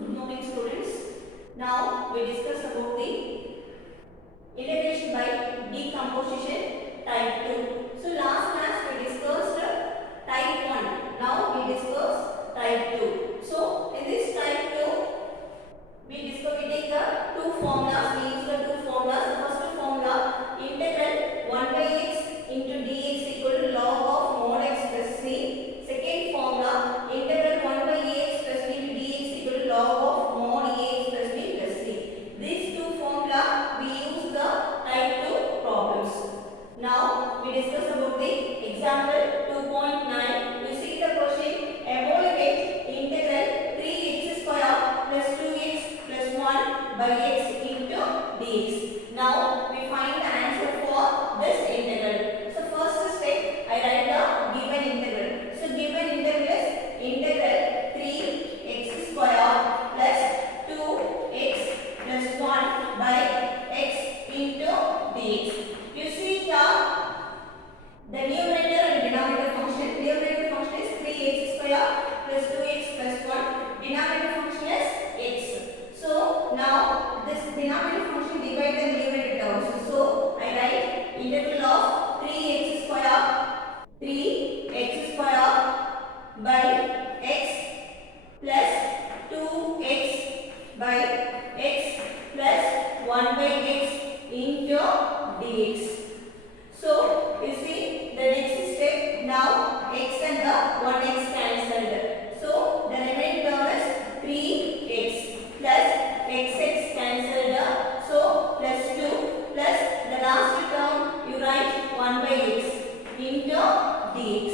Good morning students. Now we discuss about the integration by decomposition type 2. So last class we discussed type 1. Now we discuss type 2. So in this type 2 we take the two formulas. We use the two formulas. The first formula, integral 1 by x into dx equal to log of mod x plus c. Second formula, integral 1 by ax plus b into dx equal to log of mod ax plus b plus c. These two formula we use the type 2 problems. Now we discuss about the example 2.9. You see the question, evaluate integral 3x square plus 2x plus 1 by x into dx. Now we find the answer for this integral. So first step, I write the given integral. So given integral is integral 3x square plus 2x plus 1 by x into dx. You see here the numerator and denominator function. Numerator function is 3x square plus 2x plus 1. Denominator function is x. So now this denominator function divide the numerator terms. So I write integral of 3x square by x plus 2x by x plus 1 by x into dx. So you see the next step, now x and the 1x cancelled. So the remaining term is 3x plus xx cancelled. So plus 2 plus the last term you write 1 by x into dx.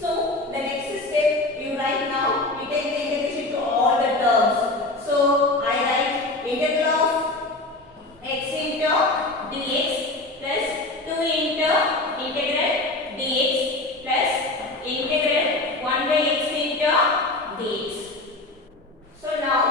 So the next step you write, now we take the integration to all the terms. So I write integral of x into dx plus 2 into integral dx plus integral 1 by x into dx. So now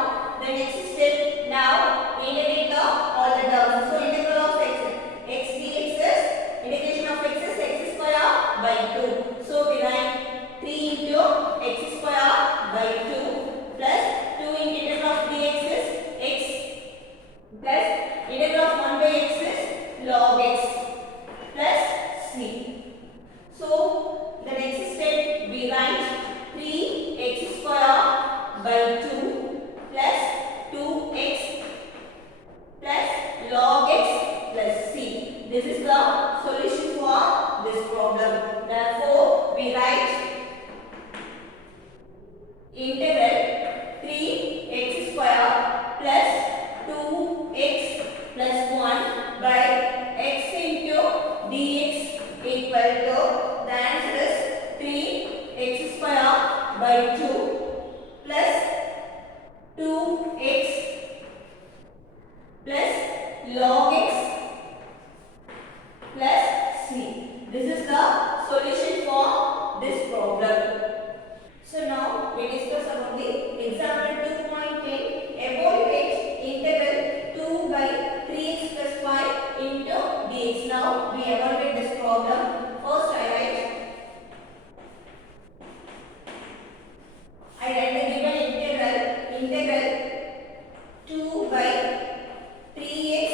the next step, now we integrate all the terms. So integral of x dx is, integration of x is x square by 2. So we write 3 into x square by 2 plus 2 into integral of dx is x plus integral of 1 by x is log x plus c. So the next step we write 3x square by 2 plus 2x plus log x plus c. This is the solution for this problem. Therefore we write integral 3x square plus 2x plus 1 by x into dx equal to, the answer is 3x square by 2 plus 2x plus log x plus c. This is the solution for this problem. So now we discuss about the example 2.10. Evaluate integral 2 by 3x plus 5 into dx. Now we evaluate this problem. First I write the given integral 2 by 3x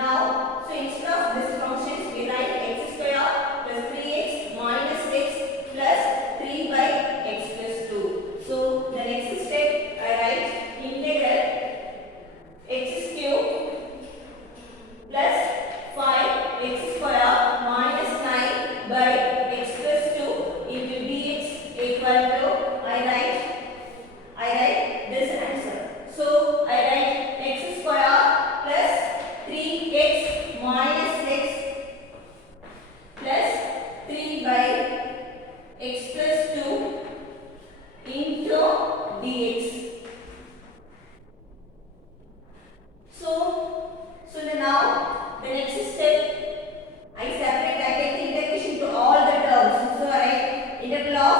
Now, so instead of this functions, we write x square plus 3x minus x plus 3 by x plus 2. So the next step, I write integral x cube plus 5x square minus 9 by x plus 2 into dx equal to, I write this answer. So I write x square plus 3x minus x plus 3 by x plus 2 into dx. So now the next step, I take the integration to all the terms. So I write integral of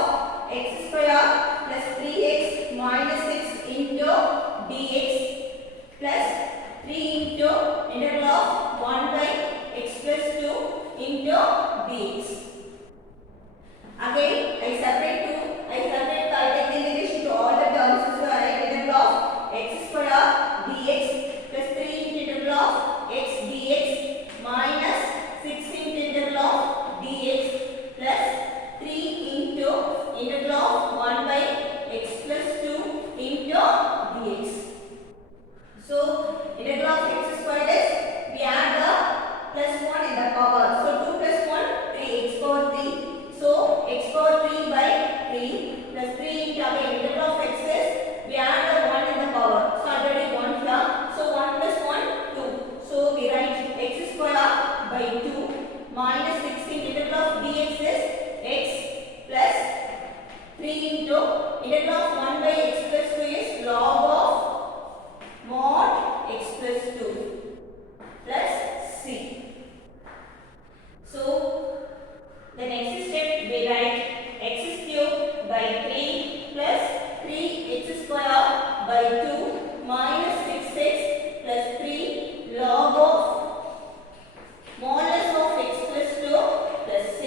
x square plus 3x minus x into dx plus 3 into integral of 1 by x plus 2 into dx. Again, I take the integration to all the terms. So I write integral of x square dx plus 3 into integral of x dx minus 6 into integral of dx plus 3 into integral of 1 by x plus 2 into dx. So integral of x squared is, we add the plus 1 in the power. So 2 plus 1, 3, x power 3. So x power 3 by 3 plus 3 into, again integral of x is, we add the 1 in the power. So already 1 here. So 1 plus 1, 2. So we write x square by 2 minus 6 into integral of dx is x plus 3 into integral of 1 by x plus 2 is log of mod x plus 2 plus c. So the next step, we write x cube by 3 plus 3x square by 2 minus 6x plus 3 log of modulus of x plus 2 plus c.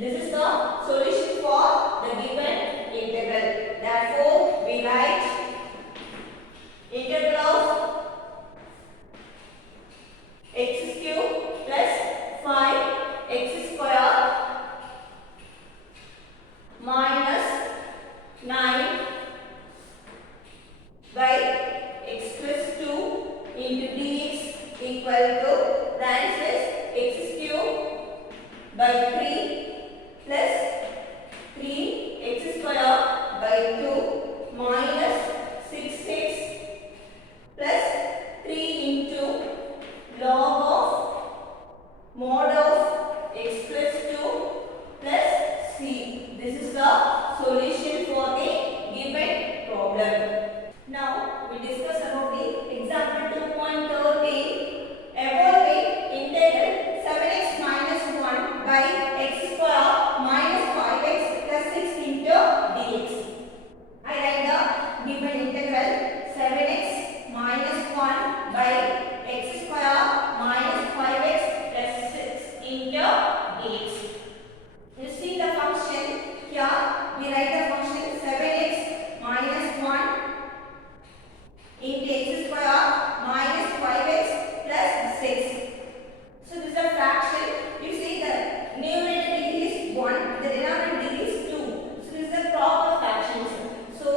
This is the solution for the given integral. Therefore, we write integral of x cube plus 5x square minus 9 by x plus 2 into dx equal to, the answer is x cube by 3 plus 3x square by 2 minus 6x plus 3 into log of mod of x plus 2 plus c. This is the solution for the given problem. Now we discuss about the example 2.13. Evaluate integral 7x minus 1 by x square minus 5x plus 6 into dx. I write the given integral 7x minus 1 by x square minus 5x plus 6 into dx. You see the function here, we write the function 7x minus 1 into x square minus 5x plus 6. So this is a fraction. You see the numerator degree is 1, the denominator degree is 2. So this is a proper fraction. So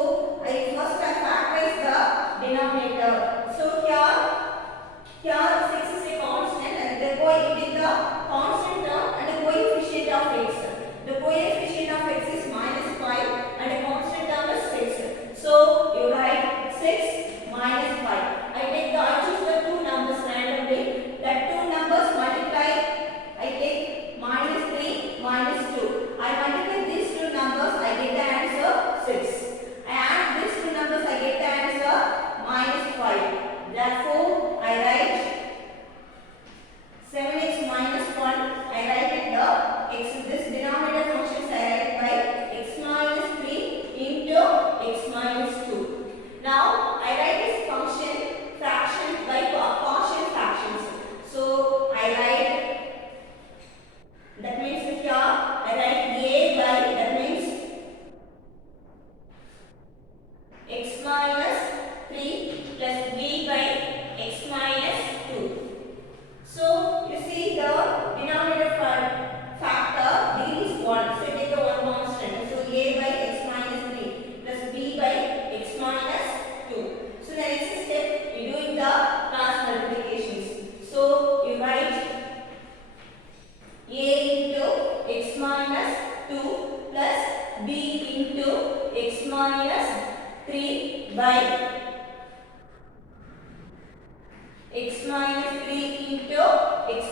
I first factorize the denominator. So here 6 is a constant and therefore it is the constant term and the coefficient of x. The coefficient of x is minus 5 and the constant term is 6. So you write 6 minus 5. I choose the two numbers randomly. That two numbers multiply. I take minus 3, minus 2. I multiply these two numbers, I get the answer 6. I add these two numbers, I get the answer minus 5. Therefore, I write 7x minus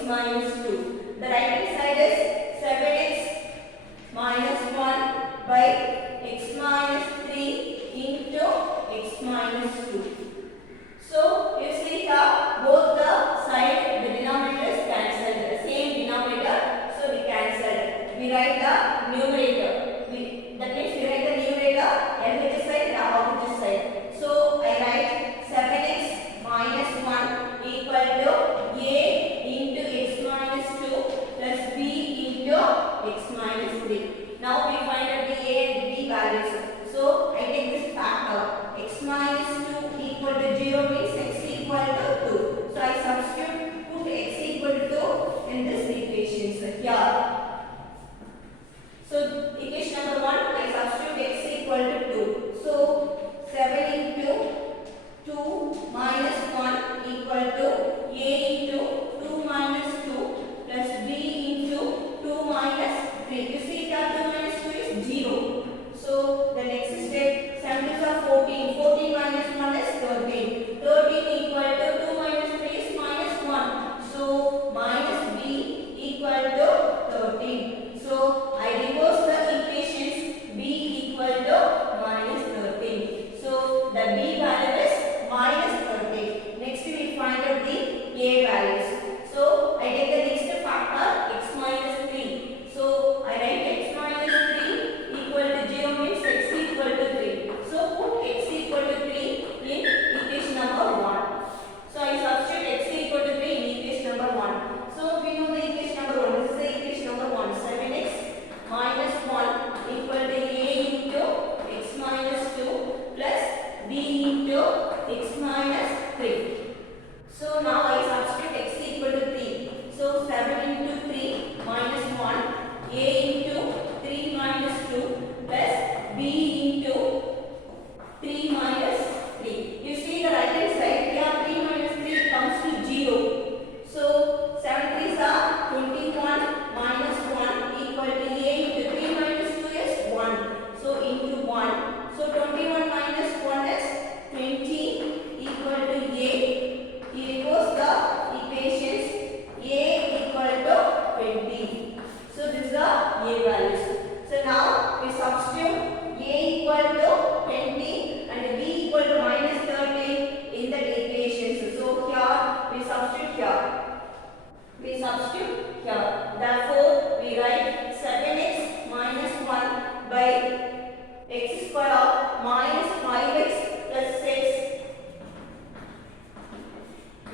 minus 2. The right hand side is 7x minus 1 by x minus 3 into x minus 2. So you see here both the side the denominator is cancelled, the same denominator, so we cancel. We write the numerator. That means we write the numerator LHS side and RHS side. So I write 7x minus 1 equal to a into x minus 2 plus b into x minus 3. Now we find out the a and b values. So I take this factor. X minus 2 equal to 0 means x equal to 2. So I substitute put x equal to 2 in this equation here. So equation number 1 I substitute x equal to 2. So 7 into 2 minus 1 equal to a into 2 minus 2 plus b into 2 minus 3. You see here 2 minus 2 is 0. So the next step 7 is 14. 14 minus 1 is 13. 13 equal to 2 minus 3 is minus 1. So minus b equal to 13. So I reverse the equations. B equal to minus 13. So the b value is minus 13. Next we find out the a values. So I take the next factor x minus 3. So I write x minus 3 equal to 0 means x equal to 3. So put x equal to 3 in equation number 1. So I substitute x equal to 3 in equation number 1. So we know the equation number 1. This is the equation number 1. 7x minus 1 equal to a into x minus 2 plus b into x minus 3. So now I substitute x equal to 3. So 7 into 3 minus 1 a into 3 minus 2 plus b into 3 minus 3. You see the right hand side here 3 minus 3 comes to 0. So 7 3s are 21 minus 1 equal to a into 3 minus 2 is 1. So into 1. So 21 minus 1 is 20 equal to a. He reverse the equations. A equal to 20. So this is the a values. So now we substitute a equal to 20 and b equal to minus 13 in the equations. So here we substitute here. We substitute here. Therefore we write 7x minus 1 by x square minus 5x plus 6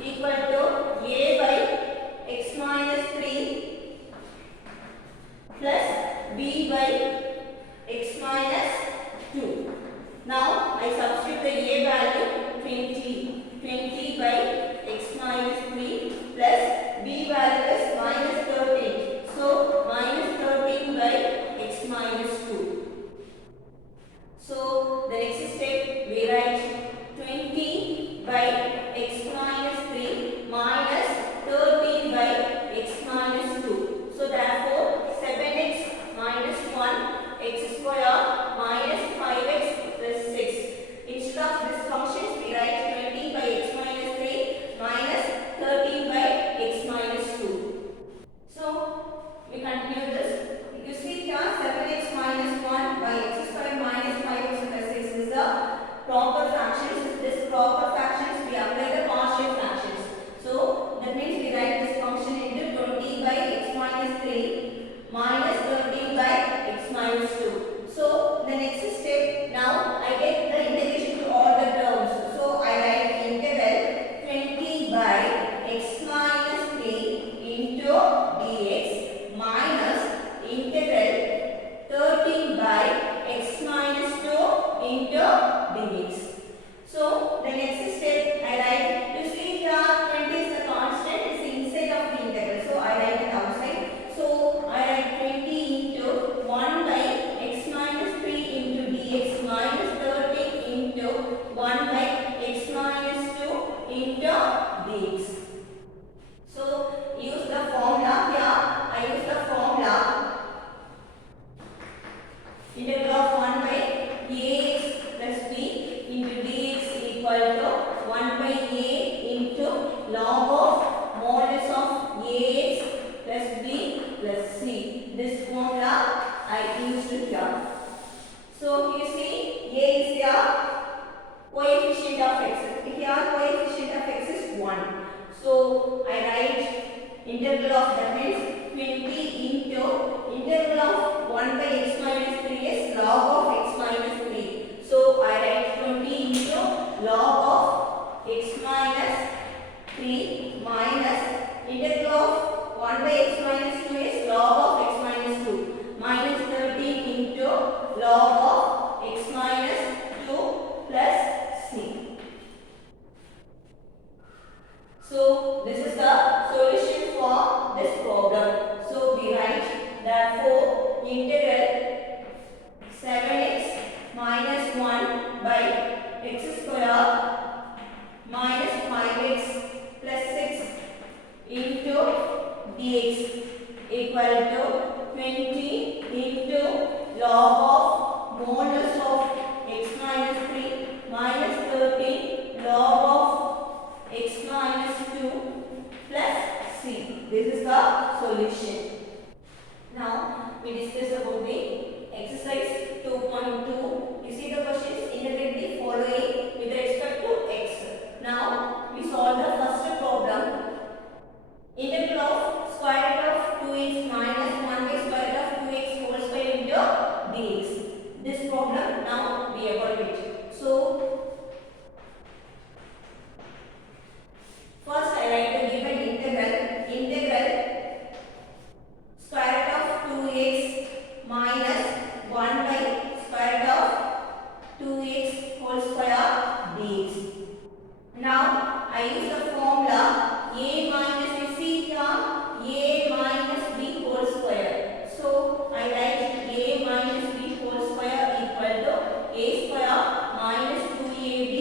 equal to a by x minus 3 plus b by x minus 2. Now I substitute the a value 20. 20 by x minus 3 plus b value is minus 13. So minus 13 by x minus 2. So the next step we write 20 by x minus 3 minus 13 by x minus 2. So therefore 7x minus 1 x square minus 5x plus 6. Instead of this functions we write 20 by x minus 3 minus 13 by x minus 2. So we continue this. You see here 7x minus 1 by x square minus 5x plus 6 is the proper fractions. This proper fractions we apply the partial fractions. So that means we write this function into 20 by x minus 3 minus 13 by x minus 2. So the next step now I get the integration to all the terms. So I write integral 20 by x minus 3 into dx minus integral 13 by x minus 2 into dx. So the next step I write, you see here 20 is the constant, it's inside of the integral. So I write it outside. So I write 20 into 1 by x minus ax plus b plus c. This formula I used here. So you see a is the coefficient of x. Here coefficient of x is 1. So I write integral of, that means 20 into integral of 1 by x minus 3 is log of x minus 3. So I write 20 into log of x minus 3 minus integral of 1 by x minus 2 is log of x minus 2 minus 13 into log of x minus 2 plus c. So this is the solution for this problem. So we write therefore integral 7x minus 1 by x square minus 5x plus 6 into dx equal to 20 into log of modulus of x minus 3 minus 13 log of x minus 2 plus c. This is the solution. Now we discuss about the exercise 2.2. You see the questions, integrate the following with respect to x. Now we solve the first problem. Integral of square root of 2x minus 1 by square root of 2x whole square into dx. This problem now we evaluate. So first I write the given integral square root of 2x minus 1 by square root of 2x whole square dx. Now I use the formula a minus b, see here a minus b whole square. So I write a minus b whole square equal to a square minus 2ab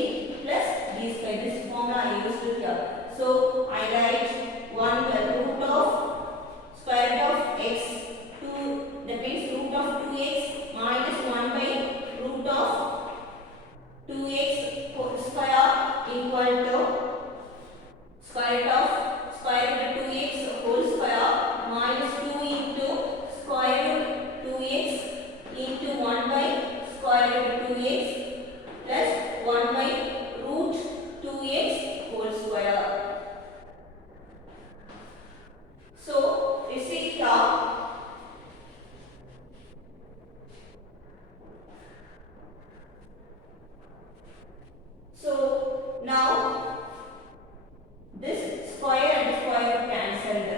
plus b square. This formula I used here. So I write 1 the root of square root of x, 2, that means root of 2x minus 1 by root of 2x whole square equal to square root of square root 2x whole square minus 2 into square root 2x into 1 by square root 2x plus 1 by root 2x whole square. So you see here so now this square and square root cancelled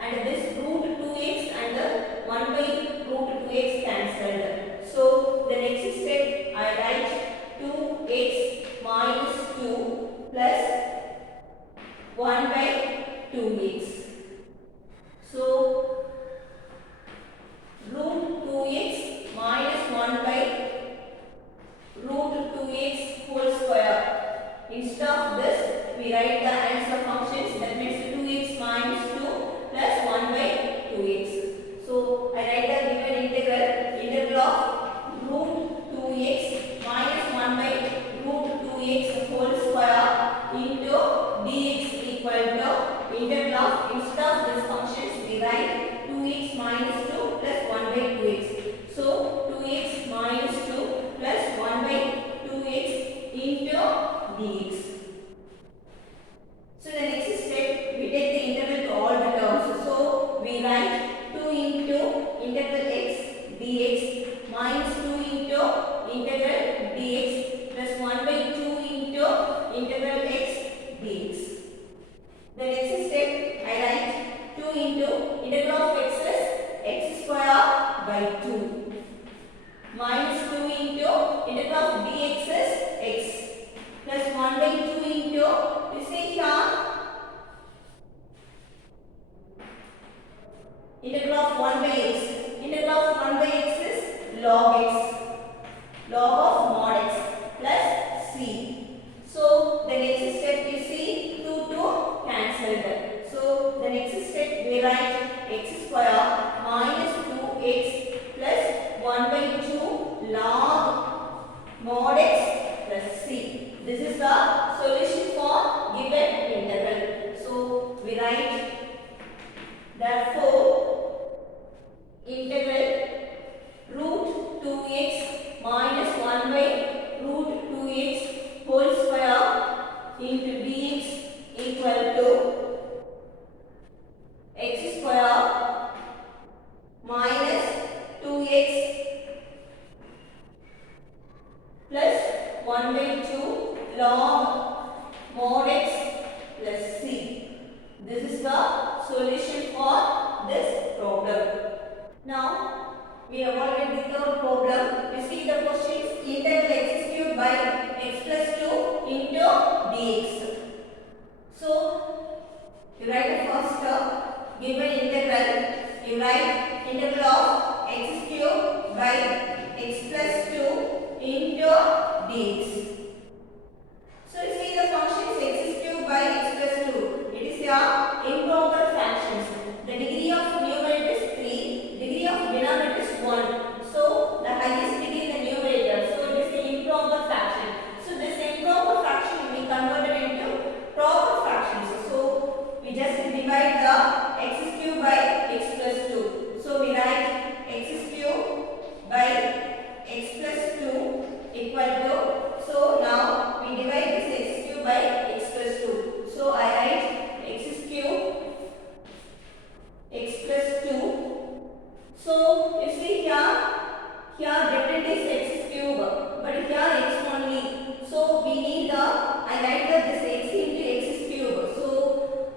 and this root 2x and 1 by root 2x cancelled. So the next step I write 2x minus 2 plus 1 by 2x. So root 2x minus 1 by root 2x whole square. Instead of this, we write the answer functions, that means 2x minus 2 plus 1 by 2x. So I write the given integral of root 2x minus 1 by root 2x whole square into dx equal to integral of, instead of this functions we write 2x minus 2 plus 1 by 2x. So 2x minus 2 plus 1 by 2x into dx. So the next step we take the integral to all the terms. So we write 2 into integral x dx minus 2 into integral dx plus 1 by 2 into integral x dx. The next step I write 2 into integral of x is x square by 2 minus 2 into integral of dx is x plus 1 by 2 into, you see here, integral of 1 by x. Integral of 1 by x is log x, log of mod x plus c. So the next step you see 2 cancelled. So the next step we write x square minus 2x plus 1 by 2 log mod x plus c. This is the solution for given integral. So we write we have already did the problem. You see the question is integral x cube by x plus 2 into dx. So you write the first term, given integral, you write integral of x cube by x plus 2 into dx. So you see the function is x cube by x plus 2. It is your improper fractions. The degree of numerator is 3, degree of denominator is 1. So the highest degree in the numerator. So it is the improper fraction. So this improper fraction will be converted into proper fractions. So we just divide the x cube by x plus 2. So we write x cube by x plus 2 equal to, so now we divide this x cube by x plus 2. So I write x cube x plus 2. So you see here different is x cube, but here x only. So we need the, I write this x into x cube. So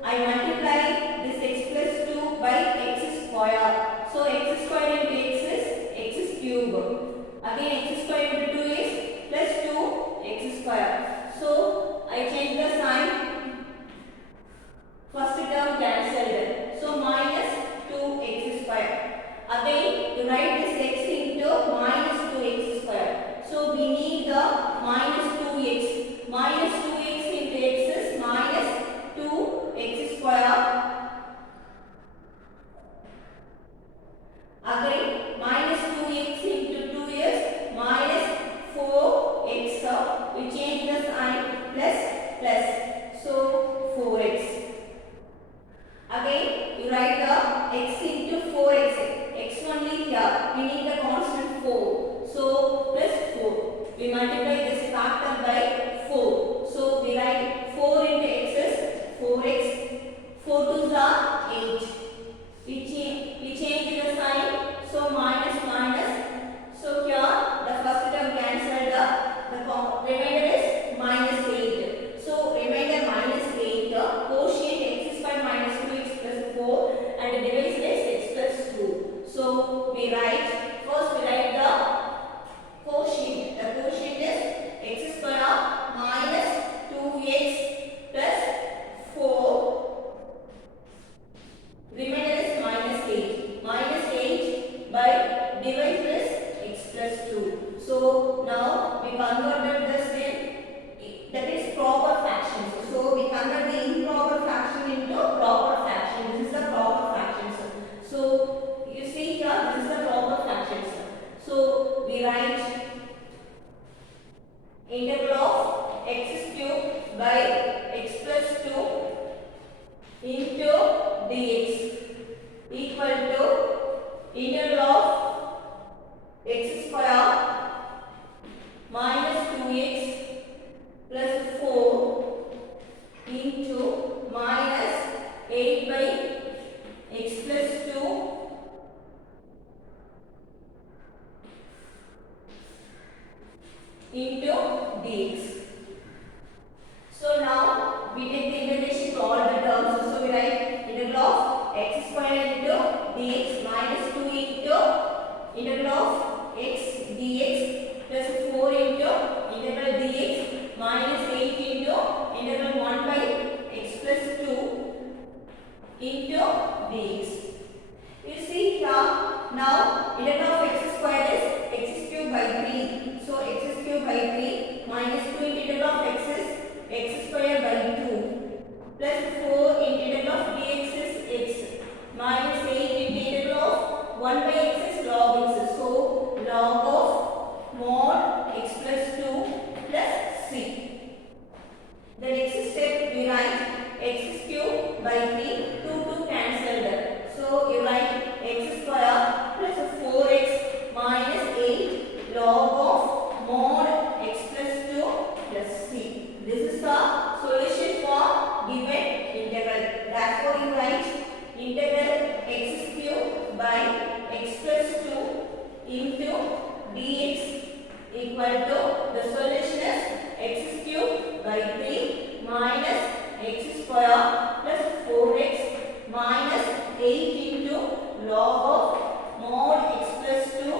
I multiply this x plus 2 by x square. So x square into x is x cube. Again x square into 2 is plus 2x square. So I change the sign. First term cancelled. So minus 2x square. Again you write this x into minus 2x square. So we need the minus 2x. Minus 2x into x is minus 2x square. Again minus 2x into 2 is minus 4x. We change the sign, plus plus. So 4x. Again you write the x into 4x. X only here. We need the constant 4. So plus 4. We multiply this factor by 4. So we write 4 into x is 4x. 4 2s are 8. We change the sign. So minus minus. So here the first term cancelled. The remainder is minus 8. So remainder minus 8. Quotient x square minus 2x plus 4 and the divisor is x plus 2. So we write, first we write the quotient. The quotient is x square minus 2x plus 4. Remainder is minus 8. Minus 8 by divisor is x plus 2. So now we converted this in, that is proper fractions. So we convert the improper fraction into proper fraction. This is the proper fractions. So you see here, this is the proper fractions. So we write integral of x cube by x plus 2 into dx equal to integral of x square minus 2x plus 4 into minus 8 by x plus 2 into dx. So now we take the integration to all the terms. So we write integral of x square into dx minus 2 into integral of x dx plus 4 into integral dx minus 8 into integral 1 by x plus 2 into dx. You see here, now integral of x square is x cube by 3. So x cube by 3 minus 2 into integral of x is x square by 2 plus 4 into integral of dx is x minus 8 into integral of 1 by x is log x. So log of mod x plus 2 plus c. The next step we write x cube by 3, 2 cancelled. So you write x square plus 4x minus 8 log of mod x plus 2 plus c. This is the solution for given integral. Therefore you write integral x cube by x plus 2 into dx equal to, the solution is x cube by 3 minus x square plus 4x minus 8 into log of mod x plus 2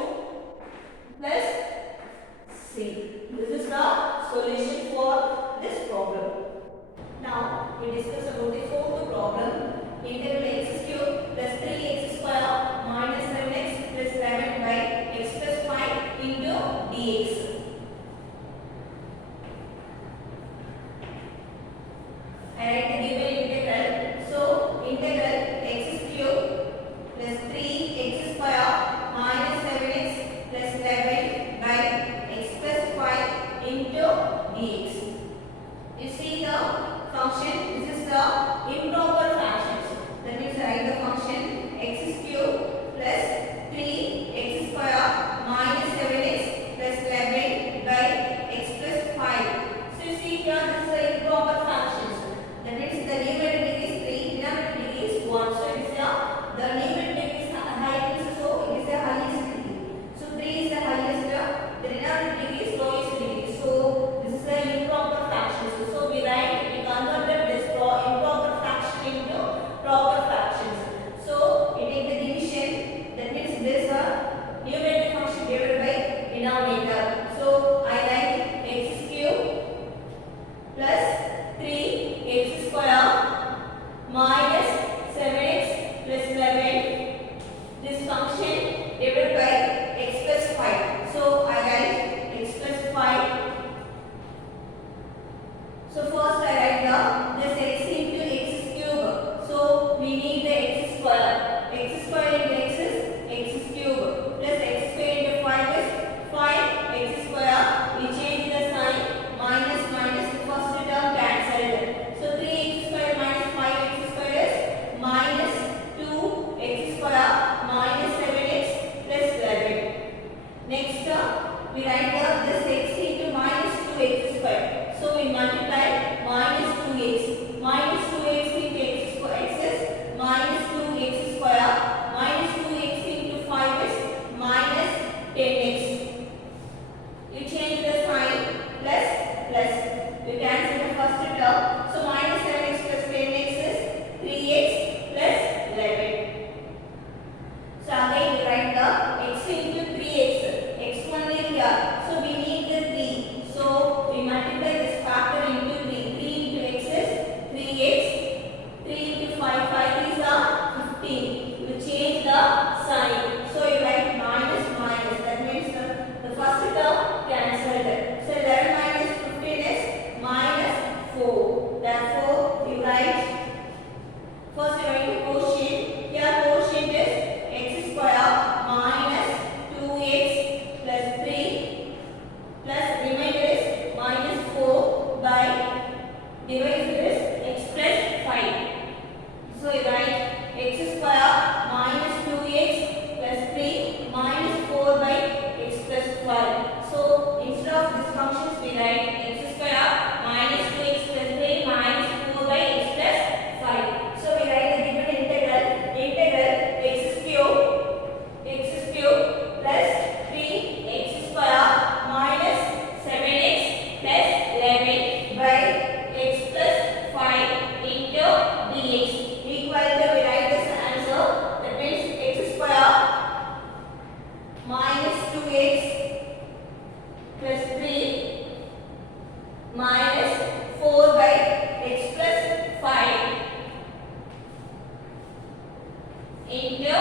into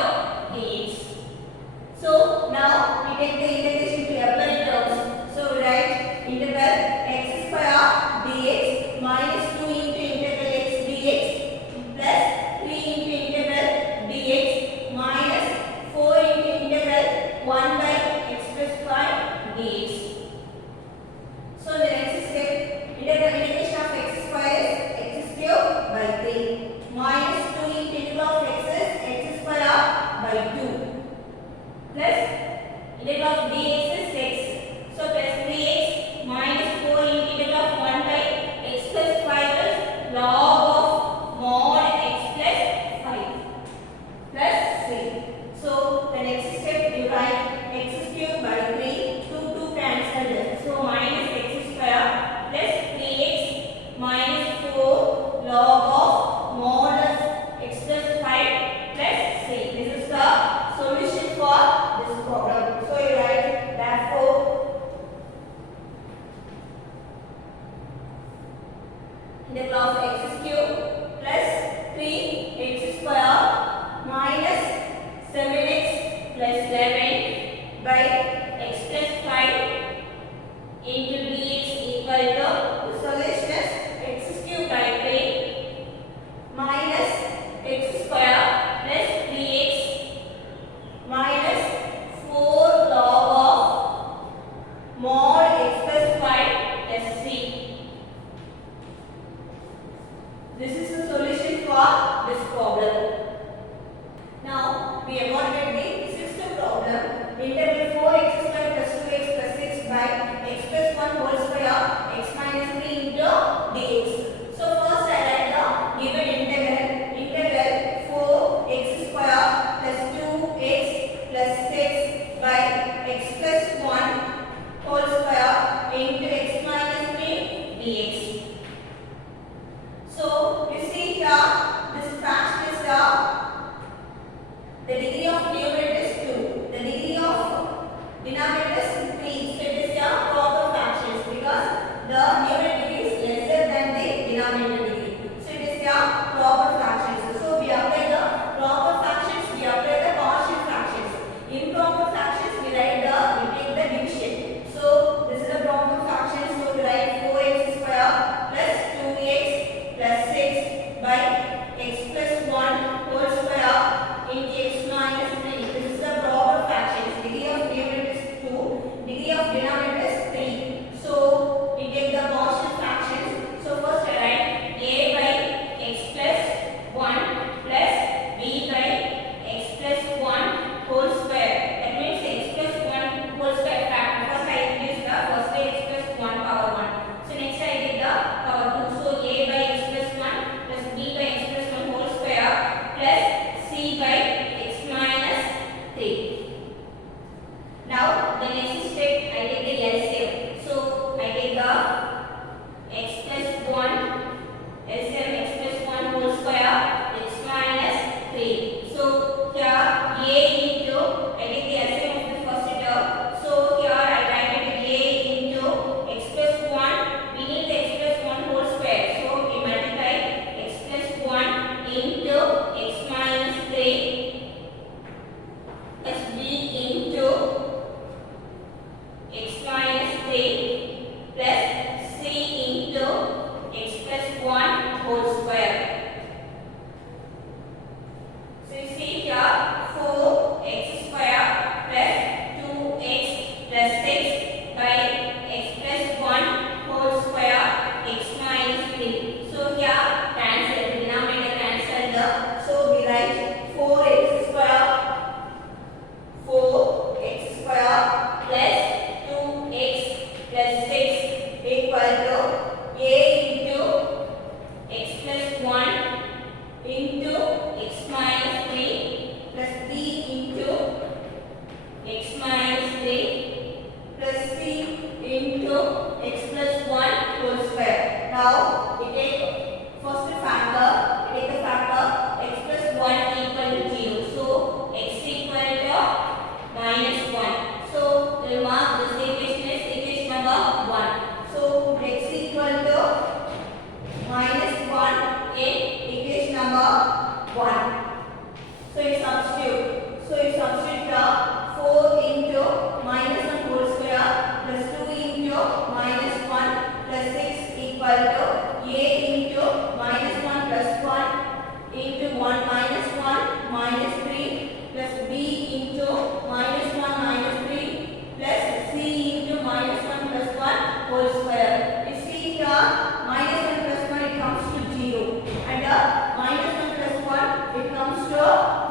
dx. So now we take the integration to apparent terms. So we write integral x square dx minus 2 into integral x dx plus 3 into integral dx minus 4 into integral 1 by x plus 5 dx. So the next step, integration of x square is x cubed by 3 minus 2 into integral of x is x square by 2 plus integral of dx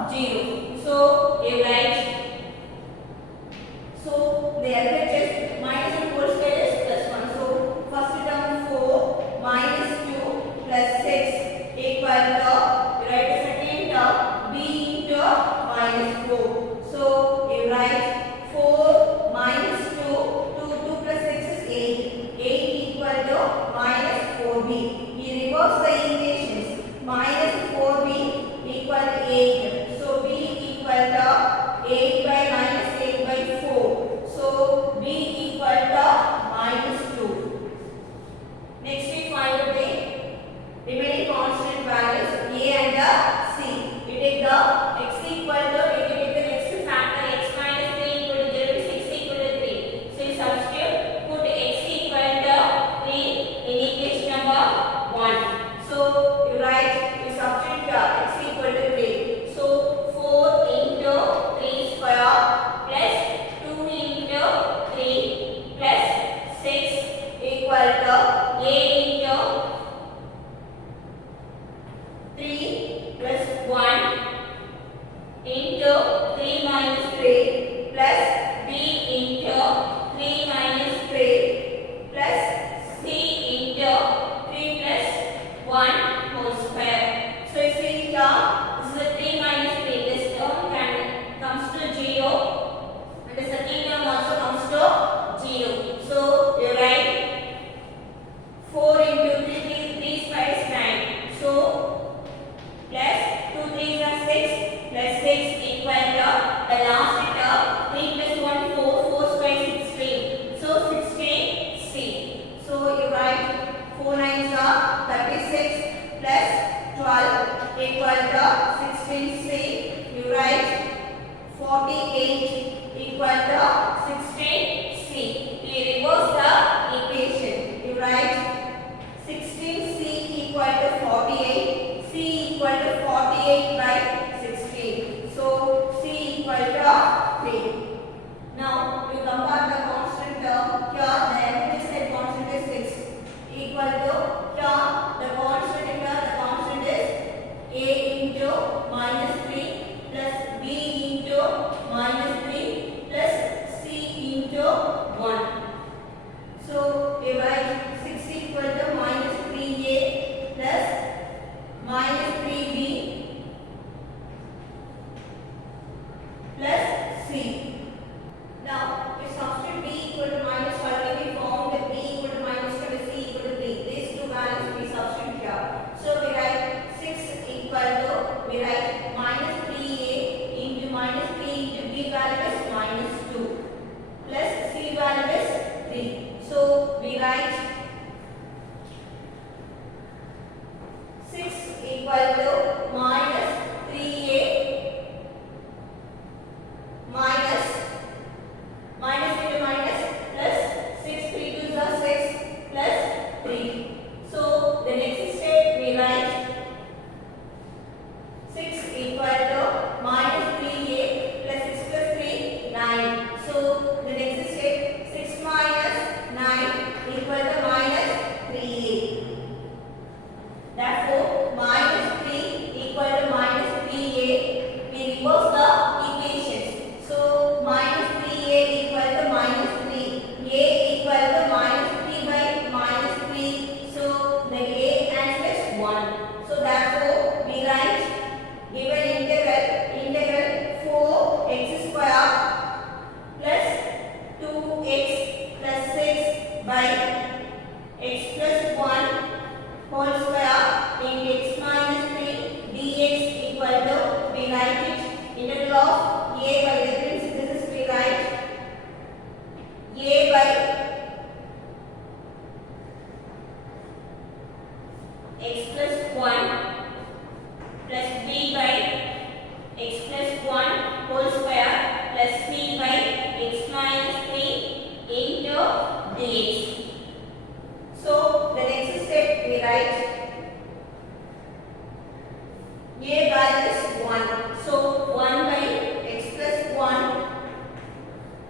0. So you write. So the LHS minus and whole square is plus 1. So first term 4 minus 2 plus 6 equal to, you write the second term b into minus 4. So you write 4 minus 2, 2 plus 6 is 8. 8 equal to minus 4b. You reverse the equations. Minus 4b equal to 8. So b equal to 8 by minus 8 by 4. So b equal to minus 2. Next we find out the remaining constant values a and c. We take the x equal to, if you take the next factor x minus 3 equal to 0 is x equal to 3. So you substitute, put x equal to 3 in equation number 1. So you write, you substitute x equal to 3. So 4 into 3 square plus 2 into 3 plus 6 equal to a into 3 plus 1 into 3 minus 3 plus b into 3 minus 3 plus c into 3 plus 1 whole square. So you see here, this is a 3 minus 3. This term comes to 0 and the second term also comes to 0. So you write 4 into 3 square is 9. So plus 2 3s are 6 plus 6 equal to the last term 3 plus 1 4, 4 square is 16. So 16c. So you write 4 9s are 36 plus 12 equal to 16c. You write 48 equal to 16c. You reverse the equation. You write 16c equal to 48. C equal to 48 by 16. So c equal to 3. Now you compare the constant term. Here the implicit constant is 6 equal to, here the constant is a into minus 3 plus b into minus 3 plus c into 1. So you write 6 equal to minus 3a plus minus 3b plus c. Now you substitute b equal to minus 1. We found that b equal to minus 2 and c equal to 3. These two values we substitute here. So we write 6 equal to, we write minus 3a into minus 3 into b value is minus 2 plus c value is 3. So we write 6 equal to minus 3a minus into minus plus 6 3 2s are 6 plus 3. So the next step we write 6 equal to minus 3a plus 6 plus 3 9. So the next step 6 minus 9 equal to minus 3a. Therefore minus 3 equal to minus 3a. We reverse the equations. So minus 3a equal to minus 3. A equal to minus 3 by minus 3. So the a answer is 1. So therefore we write given integral 4x square plus 2x plus 6 by x plus 1 whole square into x minus 3 dx equal to, we write it integral of a by reference. This is we write a by x plus 1 plus b by x plus 1 whole square plus c by x minus 3 into dx. So the next step we write a value is 1. So 1 by x plus 1.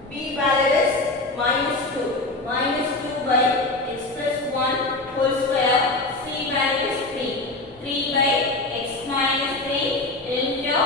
B value is minus 2. Minus 2 by x plus 1 whole square. C value is 3. 3 by x minus 3 into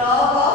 log of